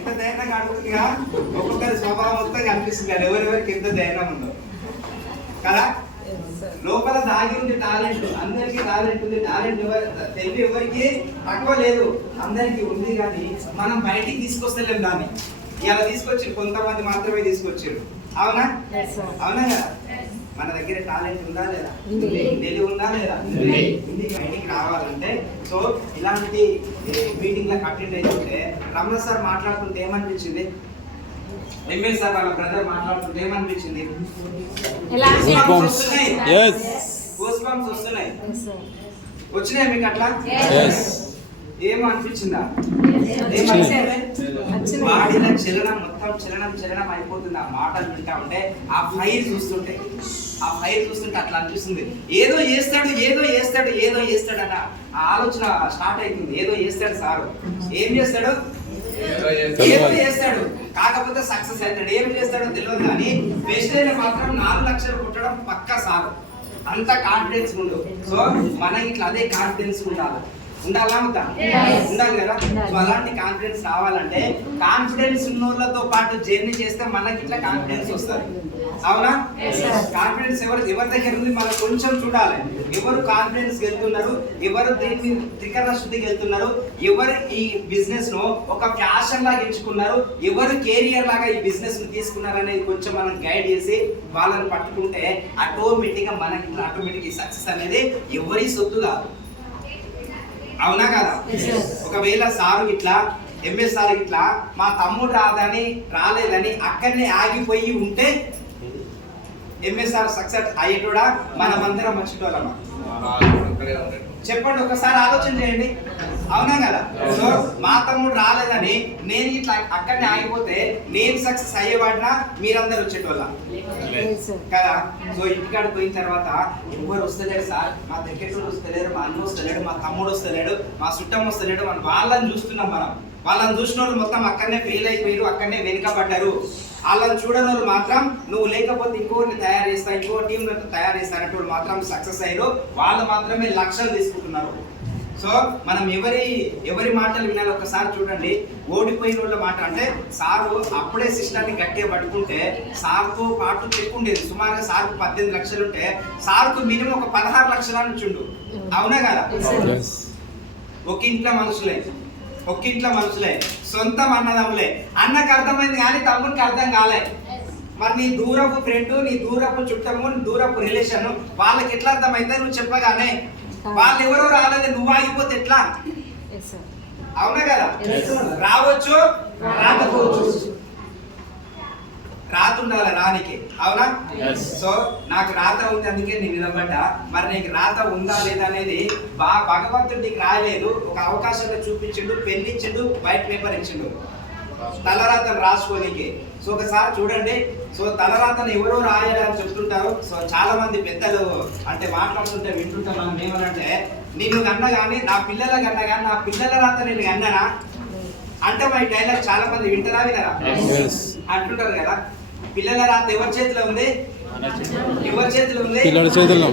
ఇంత ధైర్యంగా అడుగుతుందిగా ఒక్కొక్కరి స్వభావం మొత్తం కనిపిస్తుంది కదా ఎవరెవరికి ఎంత ధైర్యం ఉందో. కదా? లోపల దాగి ఉంది టాలెంట్ అందరికీ టాలెంట్ ఉంది. టాలెంట్ ఎవరు తెలివి ఎవరికి తక్కువ లేదు. అందరికీ ఉంది కానీ మనం బయటికి తీసుకొస్తలేం దాన్ని. ఇలా తీసుకొచ్చారు కొంతమంది మాత్రమే తీసుకొచ్చారు. అవునా? అవునా కదా? దగ్గర టాలెంట్ ఉందా లేదా? తెలివి ఉందా. లేదా? ఉంది. బయటికి రావాలంటే సో ఇలాంటి మీటింగ్లకు అటెండ్ అయితే రమణ సార్ మాట్లాడుతుంటే ఏమనిపించింది? ఎంఎస్ సార్ వాళ్ళ బ్రదర్ మాట్లాడుతుంటే ఏమనిపించింది? వస్తున్నాయి. వచ్చినాయి మీకు అట్లా? Yes. ఏం అనిపించిందా. వాడిన చలనం మొత్తం చలనం చలనం అయిపోతుంది. ఆ మాటలు వింటా ఉంటే ఆ ఫైర్ చూస్తుంటే ఆ ఫైర్ చూస్తుంటే అట్లా అనిపిస్తుంది. ఏదో చేస్తాడు ఏదో చేస్తాడు ఏదో చేస్తాడు అన్న ఆ ఆలోచన స్టార్ట్ అవుతుంది ఏదో చేస్తాడు సారు. ఏం చేస్తాడు? ఏదో చేస్తాడు. కాకపోతే సక్సెస్ అవుతాడు. ఏం చేస్తాడో తెలియదు కానీ బెస్ట్ అయిన మాత్రం నాలుగు లక్షలు కుట్టడం పక్కా సారు. అంత కాన్ఫిడెన్స్ ఉండు. సో మనకి ఇట్లా అదే కాన్ఫిడెన్స్ ఉండాలి. ఉండాలా? Yes. ఉండాలి కదా? సో అలాంటి కాన్ఫిడెన్స్ రావాలంటే కాన్ఫిడెన్స్ ఉన్నోళ్ళతో పాటు జర్నీ చేస్తే మనకి ఇట్లా కాన్ఫిడెన్స్ వస్తుంది. అవునా. కాన్ఫిడెన్స్ ఎవరు ఎవరి దగ్గర ఉంది? మనం కొంచెం చూడాలి. ఎవరు కాన్ఫిడెన్స్ వెళ్తున్నారు ఎవరు దీన్ని త్రికరణ శుద్ధికి వెళ్తున్నారు ఎవరు ఈ బిజినెస్ను ఒక ఫ్యాషన్ లాగా ఎంచుకున్నారు? ఎవరు కెరియర్ లాగా ఈ బిజినెస్ను తీసుకున్నారు అనేది కొంచెం మనం గైడ్ చేసి వాళ్ళని పట్టుకుంటే ఆటోమేటిక్గా మనకి ఆటోమేటిక్ సక్సెస్ అనేది ఎవరి సొత్తు కాదు. అవునా కదా. ఒకవేళ సారు ఇట్లా ఎంఎస్ సార్ ఇట్లా మా తమ్ముడు రాదని రాలేదని అక్కడనే ఆగిపోయి ఉంటే ఎంఎస్ఆర్ సక్సెస్ అయ్యేటోడా? మనమందరం వచ్చేటోళ్ళమా చెప్పండి ఒకసారి ఆలోచన చేయండి. అవునా కదా? సో మా తమ్ముడు రాలేదని నేను ఇట్లా అక్కడనే ఆగిపోతే నేను సక్సెస్ అయ్యేవాడినా మీరందరూ వచ్చేటోళ్ళ. కదా? సో ఇంటికాడ పోయిన తర్వాత ఎవరు వస్తలేరు సార్? మా దగ్గర వస్తలేరు మా అన్న వస్తలేడు మా తమ్ముడు వస్తలేడు మా చుట్టం వస్తలేడు మన వాళ్ళని చూస్తున్నాం మనం. వాళ్ళని చూసిన వాళ్ళు మొత్తం అక్కడనే ఫెయిల్ అయిపోయారు అక్కడనే వెనుకబడ్డారు. వాళ్ళని చూడని వాళ్ళు మాత్రం నువ్వు లేకపోతే ఇంకోరిని తయారు చేస్తా ఇంకో టీం తయారు చేస్తా అనేటువంటి మాత్రం సక్సెస్ అయ్యారు. వాళ్ళు మాత్రమే లక్షలు తీసుకుంటున్నారు. సో మనం ఎవరి ఎవరి మాటలు వినాలి ఒకసారి చూడండి. ఓడిపోయిన వాళ్ళ మాట అంటే సారు అప్పుడే సిస్టాన్ని గట్టిగా పట్టుకుంటే సార్తో పాటు చెక్ ఉండేది. సుమారుగా సార్కు పద్దెనిమిది లక్షలు ఉంటే సార్కు మినిమం ఒక పదహారు లక్షల నుంచి ఉండు అవునా కదా. ఒక ఇంట్లో మనుషులే. ఒక ఇంట్లో మనుషులే. సొంతం అన్నదమ్ములే. అన్నకు అర్థమైంది కానీ తమ్మునికి అర్థం కాలే. మరి నీ దూరపు ఫ్రెండ్ నీ దూరపు చుట్టము నీ దూరపు రిలేషన్ వాళ్ళకి ఎట్లా అర్థమైతే నువ్వు చెప్పగానే వాళ్ళు ఎవరో రాలేదు నువ్వు ఆగిపోతే ఎట్లా? అవునా కదా? Yes, sir. రావచ్చు? రాకపోవచ్చు. రాత ఉండాలి రానికి? అవునా? Yes. సో నాకు రాత ఉంది అందుకే నేను నిలబడ్డా. మరి నీకు రాత ఉందా లేదా అనేది బా భగవంతుడు నీకు రాయలేదు. ఒక అవకాశంగా చూపించిండు పెన్ ఇచ్చిండు వైట్ పేపర్ ఇచ్చిండు. తలరాతను రాసుకోనికి. సో ఒకసారి చూడండి. సో తలరాతను ఎవరో రాయాలి అని చెప్తుంటారు. సో చాలా మంది పెద్దలు అంటే మాట్లాడుతుంటే వింటుంటాం మనం ఏమనంటే నిన్ను కన్నా కానీ నా పిల్లల కన్నా కానీ నా పిల్లల రాత నేను కన్నానా? అంటే మా డైలాగ్ చాలా మంది వింటారా వినరా. అంటుంటారు కదా. పిల్లల రాత ఎవరి చేతిలో ఉంది? ఎవరి చేతిలో ఉంది? పిల్లడి చేతుల్లో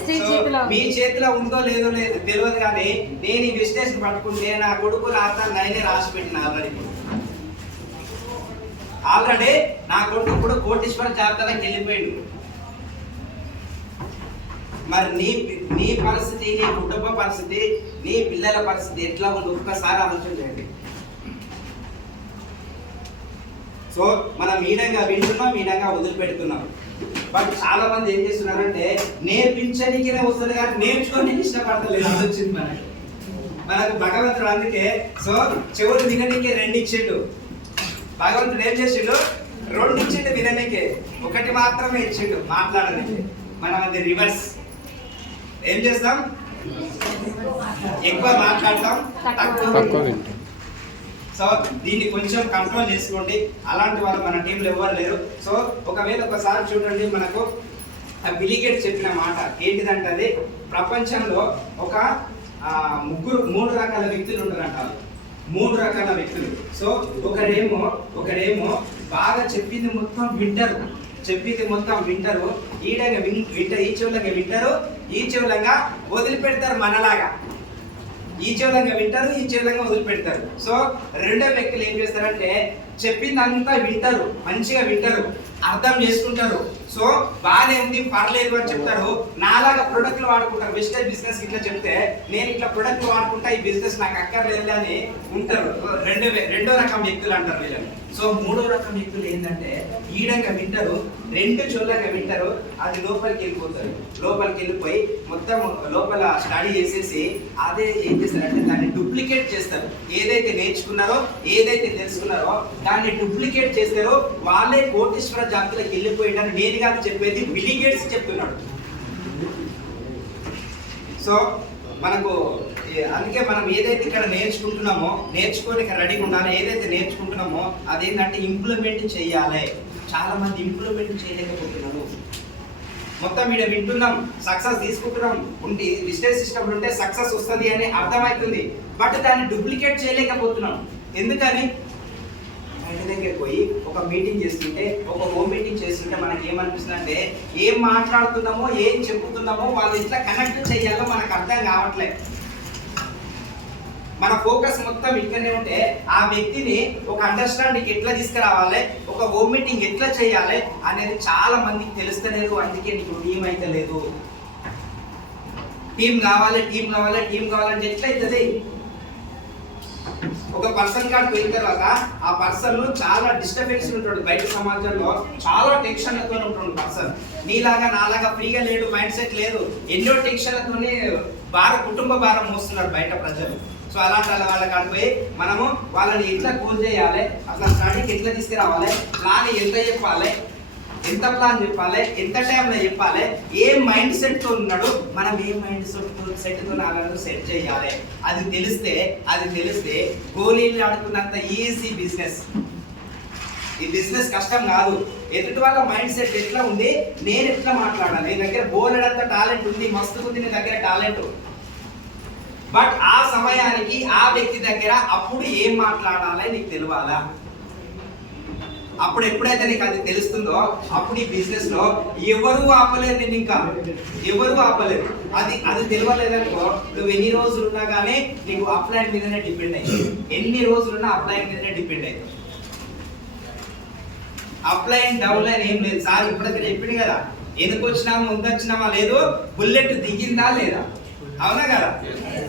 సో, మీ చేతిలో ఉందో లేదో లేదు తెలియదు కానీ నేను ఈ బిజినెస్ పట్టుకుంటే నా కొడుకు రాత నేనే రాసి పెట్టిన ఆల్రెడీ. ఆల్రెడీ నా కొడుకు ఇప్పుడు కోటీశ్వర జాబితాలోకి వెళ్ళిపోయిండు. మరి నీ నీ పరిస్థితి నీ కుటుంబ పరిస్థితి నీ పిల్లల పరిస్థితి ఎట్లా ఉంది? ఒక్కసారి ఆలోచన చేయండి. సో మనం మీడంగా వింటున్నాం మీడంగా వదిలిపెడుతున్నాం. బట్ చాలా మంది ఏం చేస్తున్నారంటే నేర్పించడానికే వస్తుంది కానీ నేర్చుకొని ఇష్టపడతలేదు. వచ్చింది మనకి. మనకు భగవంతుడు అందుకే సో చెవులు విననీకే రెండు ఇచ్చిండు. భగవంతుడు ఏం చేసిండు? రెండు ఇచ్చిండు విననీకే. ఒకటి మాత్రమే ఇచ్చిండు. మాట్లాడడానికి మనం అది రివర్స్ ఏం చేస్తాం? ఎక్కువ మాట్లాడతాం. తక్కువ సో దీన్ని కొంచెం కంట్రోల్ చేసుకోండి. అలాంటి వాళ్ళు మన టీంలో ఎవరు లేరు. సో ఒకవేళ ఒకసారి చూడండి మనకు. బిలిగేట్ చెప్పిన మాట ఏంటిదంటే అది? ప్రపంచంలో ఒక ఆ, ముగ్గురు మూడు రకాల వ్యక్తులు ఉంటారంట మూడు రకాల వ్యక్తులు. సో ఒకరేమో ఒకరేమో బాగా చెప్పింది మొత్తం వింటారు. చెప్పింది మొత్తం వింటారు. ఈడగా విన్ వింట ఈ చెవులంగా వింటారు. ఈ చెవులంగా వదిలిపెడతారు మనలాగా. ఈ చెవులంగా వింటారు ఈ చెవులంగా వదిలిపెడతారు. సో రెండో వ్యక్తులు ఏం చేస్తారంటే చెప్పిందంతా వింటారు. మంచిగా వింటారు. అర్థం చేసుకుంటారు. సో బాగానే ఉంది పర్లేదు అని చెప్తారు. నాలాగా ప్రొడక్ట్లు వాడుకుంటారు. వెజిటల్ బిజినెస్ ఇట్లా చెప్తే నేను ఇట్లా ప్రొడక్ట్లు వాడుకుంటా ఈ బిజినెస్ నాకు అక్కర్లేదు అని ఉంటారు. రెండో రెండో రకం వ్యక్తులు అంటారు వీళ్ళని. సో మూడో రకం వ్యక్తులు ఏంటంటే ఈడంగా వింటారు రెండు చోళ్ళగా వింటారు అది లోపలికి వెళ్ళిపోతారు. లోపలికి వెళ్ళిపోయి మొత్తం లోపల స్టడీ చేసేసి అదే ఏం చేస్తారంటే దాన్ని డూప్లికేట్ చేస్తారు. ఏదైతే నేర్చుకున్నారో ఏదైతే తెలుసుకున్నారో దాన్ని డూప్లికేట్ చేస్తారో. వాళ్ళే కోటీశ్వర జాతులకు వెళ్ళిపోయాడని నేను కాదు చెప్పేది బిలిగేట్స్ చెప్తున్నాడు. సో మనకు అందుకే మనం ఏదైతే ఇక్కడ నేర్చుకుంటున్నామో నేర్చుకొని ఇక్కడ రెడీగా ఉండాలి ఏదైతే నేర్చుకుంటున్నామో అదేంటంటే ఇంప్లిమెంట్ చేయాలి. చాలా మంది ఇంప్లిమెంట్ చేయలేకపోతున్నారు. మొత్తం ఇక్కడ వింటున్నాం సక్సెస్ తీసుకుంటున్నాం. ఉండి బిజినెస్ సిస్టమ్ ఉంటే సక్సెస్ వస్తుంది అని అర్థమవుతుంది. బట్ దాన్ని డూప్లికేట్ చేయలేకపోతున్నాం. ఎందుకని? బయట దగ్గరికి పోయి ఒక మీటింగ్ చేస్తుంటే ఒక హోమ్ మీటింగ్ చేస్తుంటే మనకి ఏమనిపిస్తుంది అంటే ఏం మాట్లాడుతున్నామో ఏం చెప్పుతున్నామో వాళ్ళు ఎట్లా కనెక్ట్ చేయాలో మనకు అర్థం కావట్లేదు మన ఫోకస్ మొత్తం ఇక్కడనే ఉంటే ఆ వ్యక్తిని ఒక అండర్స్టాండింగ్ ఎట్లా తీసుకురావాలి ఒక హోమ్ మీటింగ్ ఎట్లా చేయాలి అనేది చాలా మందికి తెలుస్తలేదు అందుకే నీకు టీం అయితే లేదు. టీం కావాలి టీం కావాలి టీం కావాలంటే ఎట్లయితుంది? అవుతుంది ఒక పర్సన్ కాడికి పోయిన తర్వాత ఆ పర్సన్ చాలా డిస్టర్బెన్స్ ఉంటాడు బయట సమాజంలో. చాలా టెన్షన్లతో ఉంటాడు పర్సన్. నీలాగా నాలాగా ఫ్రీగా లేడు మైండ్ సెట్ లేదు. ఎన్నో టెన్షన్లతోనే భార కుటుంబ భారం మోస్తున్నారు బయట ప్రజలు. సో అలాంటి వాళ్ళ వాళ్ళ కాడికి మనము వాళ్ళని ఎట్లా కూల్ చేయాలి? అట్లా స్టడీకి ఎట్లా తీసుకురావాలి? ప్లాన్ ఎంత చెప్పాలి? ఎంత ప్లాన్ చెప్పాలి? ఎంత టైంలో చెప్పాలి? ఏ మైండ్ సెట్తో ఉన్నాడు మనం ఏ మైండ్ సెట్ సెట్తో నాలుగు సెట్ చేయాలి? అది తెలిస్తే అది తెలిస్తే గోళీలు ఆడుకున్నంత ఈజీ బిజినెస్ ఈ బిజినెస్ కష్టం కాదు. ఎదుటి వాళ్ళ మైండ్ సెట్ ఎట్లా ఉంది? నేను ఎట్లా మాట్లాడాలి? నీ దగ్గర బోలెడంత టాలెంట్ ఉంది మస్తు ఉంది నీ దగ్గర టాలెంట్ బట్ ఆ సమయానికి ఆ వ్యక్తి దగ్గర అప్పుడు ఏం మాట్లాడాలి నీకు తెలియాలా? అప్పుడు ఎప్పుడైతే నీకు అది తెలుస్తుందో అప్పుడు ఈ బిజినెస్లో ఎవరు ఆపలేరు నేను ఇంకా. ఎవరు ఆపలేరు అది అది తెలియలేదనుకో నువ్వు ఎన్ని రోజులు ఉన్నా కానీ నీకు అప్లైన్ మీదనే డిపెండ్ అయ్యి. ఎన్ని రోజులున్నా అప్లైన్ మీదనే డిపెండ్ అయ్యి. అప్లైన్ డౌన్ లైన్ ఏం లేదు. సార్ ఇప్పుడైతే చెప్పింది కదా. ఎందుకు వచ్చినామా ముందు వచ్చినామా లేదు బుల్లెట్ దిగిందా లేదా? అవునా కదా?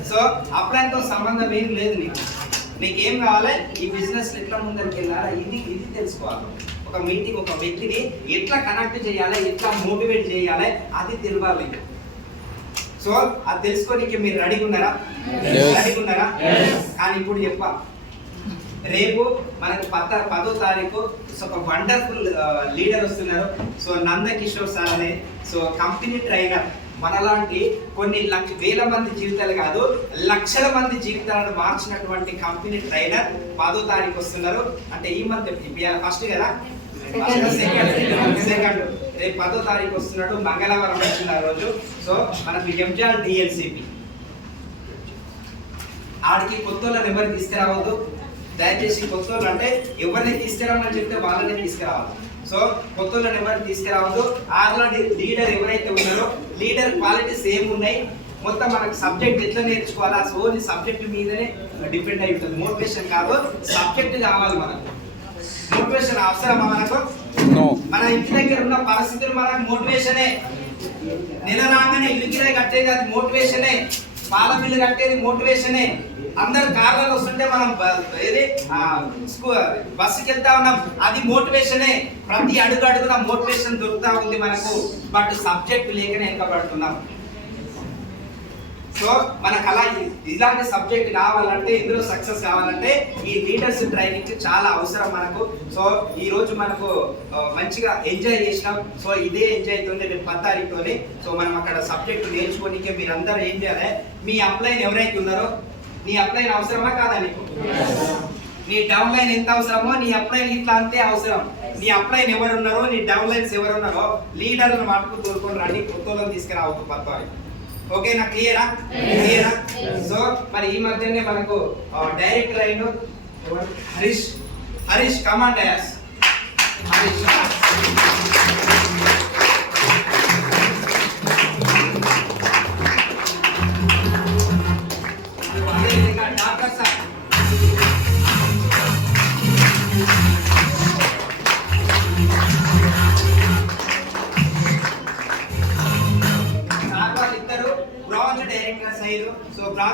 సో అప్లైన్తో సంబంధం ఏం లేదు నీకు. నీకేం కావాలి? ఈ బిజినెస్ ఎట్లా ముందరికి వెళ్ళాలా? ఇది ఇది తెలుసుకోవాలి. ఒక మీటింగ్ ఒక వ్యక్తిని ఎట్లా కనెక్ట్ చేయాలి? ఎట్లా మోటివేట్ చేయాలి? అది తెలియాలి సో అది తెలుసుకోనికి మీరు రెడీగా ఉన్నారా. రెడీగా ఉన్నారా? కానీ ఇప్పుడు చెప్పా. రేపు మనకు పద పదో తారీఖు సో ఒక వండర్ఫుల్ లీడర్ వస్తున్నారు. సో నందకిషోర్ సార్ అనే సో కంపెనీ ట్రైనర్ మనలాంటి కొన్ని లక్ష వేల మంది జీవితాలు కాదు లక్షల మంది జీవితాలను మార్చినటువంటి కంపెనీ ట్రైనర్ పదో తారీఖు వస్తున్నారు. అంటే ఈ మంత్ ఫస్ట్ కదా? సెకండ్ రేపు పదో తారీఖు వస్తున్నాడు మంగళవారం వస్తున్నారు రోజు. సో మనకు ఎంజాల్ డిఎల్సిపి ఆడికి కొత్త వాళ్ళని ఎవరు తీసుకురావద్దు? దయచేసి కొత్త వాళ్ళు అంటే ఎవరిని తీసుకురామని చెప్తే వాళ్ళని తీసుకురావాలి. సో కొత్త వాళ్ళని ఎవరిని తీసుకురావద్దు ఆల్రెడీ లీడర్ ఎవరైతే ఉన్నారో లీడర్ క్వాలిటీస్ ఏమి ఉన్నాయి. మొత్తం మనకు సబ్జెక్ట్ ఎట్లా నేర్చుకోవాలా? సో ఓన్లీ సబ్జెక్ట్ మీదనే డిపెండ్ అయి ఉంటుంది. మోటివేషన్ కాదు సబ్జెక్ట్ కావాలి మనకు. మోటివేషన్ అవసరమా మనకు. మన ఇంటి దగ్గర ఉన్న పరిస్థితులు మనకు మోటివేషనే. నెల రాగానే ఇల్లు కిరాయి కట్టేది అది మోటివేషనే. పాల బిల్లు కట్టేది మోటివేషనే. అందరు కార్లలో వస్తుంటే మనం ఏది? బస్సుకి వెళ్తా ఉన్నాం. అది మోటివేషనే. ప్రతి అడుగు అడుగున మోటివేషన్ దొరుకుతా ఉంది మనకు. బట్ సబ్జెక్ట్ లేకనే వెనకబడుతున్నాం. సో మనకు అలా ఇలాంటి సబ్జెక్ట్ కావాలంటే ఇందులో సక్సెస్ కావాలంటే ఈ లీడర్షిప్ ట్రైనింగ్ చాలా అవసరం మనకు. సో ఈ రోజు మనకు మంచిగా ఎంజాయ్ చేసినాం. సో ఇదే ఎంజాయ్ అవుతుంది రేపు పత్తారితోని సో మనం అక్కడ సబ్జెక్ట్ నేర్చుకోనికే మీరందరూ ఏం చేయాలి? మీ అప్లైన్ ఎవరైతే ఉన్నారో నీ అప్లైన్ అవసరమా కాదా నీకు? నీ డౌన్ లైన్ ఎంత అవసరమో నీ అప్లైన్ ఇట్లా అంతే అవసరం. నీ అప్లైన్ ఎవరున్నారో నీ డౌన్ లైన్స్ ఎవరున్నారో లీడర్లను మటుకు కోరుకొని రండి కొత్తలను తీసుకురావద్దు పత్తారి ఓకేనా? క్లియరా క్లియరా సో మరి ఈ మధ్యనే మనకు డైరెక్టర్ అయిన Harish. Harish command dias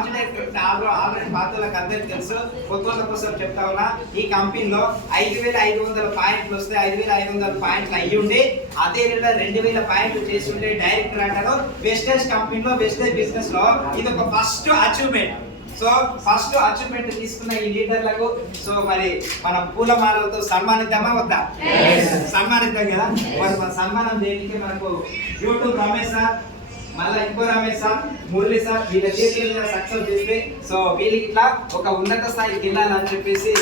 director already పాత వాళ్ళకి అందరికి తెలుసు. కొత్త కోసం చెప్తా ఉన్నా ఈ కంపెనీలో ఐదు వేల ఐదు వందల పాయింట్లు వస్తే ఐదు వేల ఐదు వందల పాయింట్లు అయ్యి ఉండి అదే నెల రెండు వేల పాయింట్లు చేసి ఉండే డైరెక్టర్ అంటారు. వెస్టేజ్ కంపెనీలో వెస్టేజ్ బిజినెస్లో ఇది ఒక first achievement so first achievement తీసుకున్న ఈ లీడర్లకు సో మరి మన పూలమాలలతో సన్మానిద్దామా వద్దా? సన్మానిద్దాం కదా? మరి మన సన్మానం చేయడానికి మనకు? యూట్యూబ్ రమేష్ సార్ మళ్ళీ ఇంకో రమేష్ సార్ మురళి సార్ వీళ్ళ చేతుల సక్సెస్ చేస్తే సో వీళ్ళకి ఇట్లా ఒక ఉన్నత స్థాయికి వెళ్ళాలని చెప్పేసి